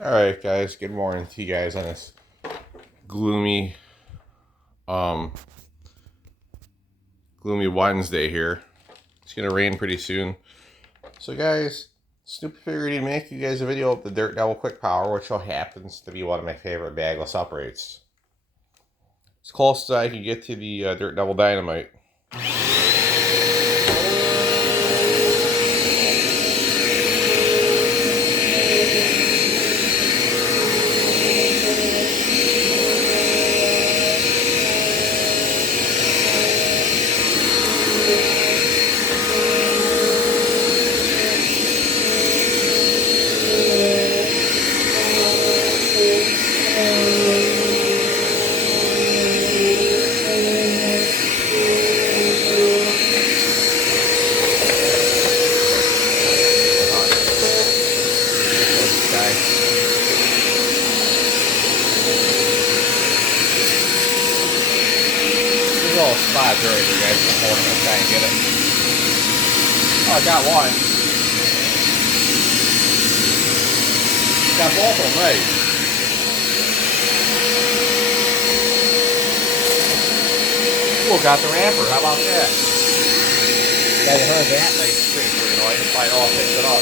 Alright guys, good morning to you guys on this gloomy um gloomy Wednesday here. It's gonna rain pretty soon. So guys, Snoopy figured he'd make you guys a video of the Dirt Devil Quick Power, which happens to be one of my favorite bagless uprates. As close as I can get to the Dirt Devil Dynamite. Little spot there if you guys can hold it and try and get it. Oh, I got one. Got both of them right. Oh, got the wrapper. How about that? Yeah, you heard that nice scraper, you know. I just might all picked it up.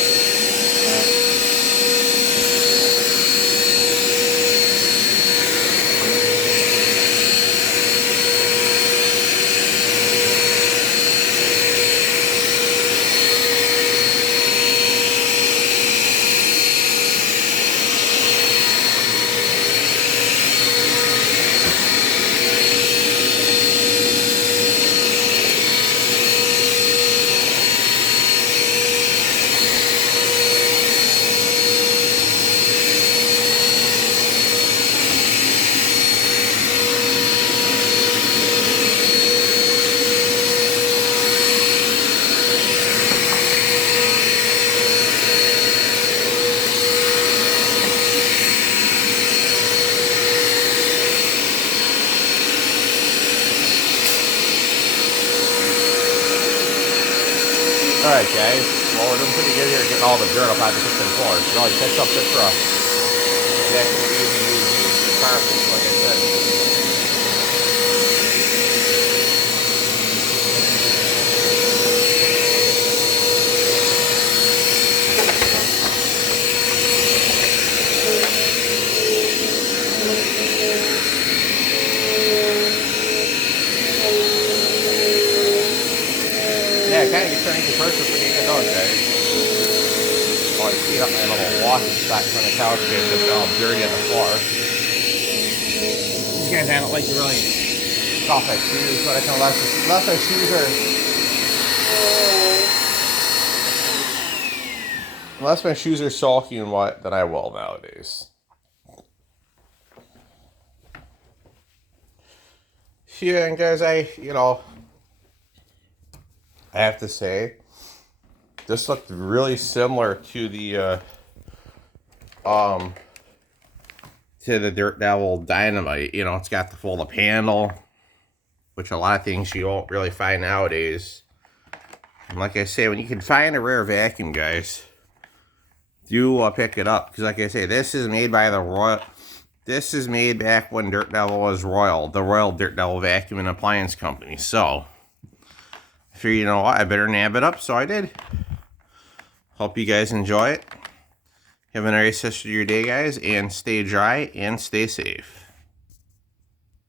Alright guys, well we're doing pretty good here getting all the dirt up out of the kitchen floor. You know, you picked up this rough. That can be used for carpets, like I said. Yeah, it kind of gets turned into purchase when you get those guys. Oh, I clean up my little walking spot from the couch here, just all dirty on the floor. These guys I don't like to really get off my shoes, but I can unless my shoes are unless my shoes are sulky and wet, then I will nowadays. Yeah, and guys, I have to say, this looked really similar to the Dirt Devil Dynamite. You know, it's got the fold-up handle, which a lot of things you won't really find nowadays. And like I say, when you can find a rare vacuum, guys, do pick it up, because like I say, this is made by the Royal. This is made back when Dirt Devil was Royal, the Royal Dirt Devil Vacuum and Appliance Company. So, I figured, you know what, I better nab it up, so I did. Hope you guys enjoy it. Have a nice rest of your day, guys, and stay dry and stay safe.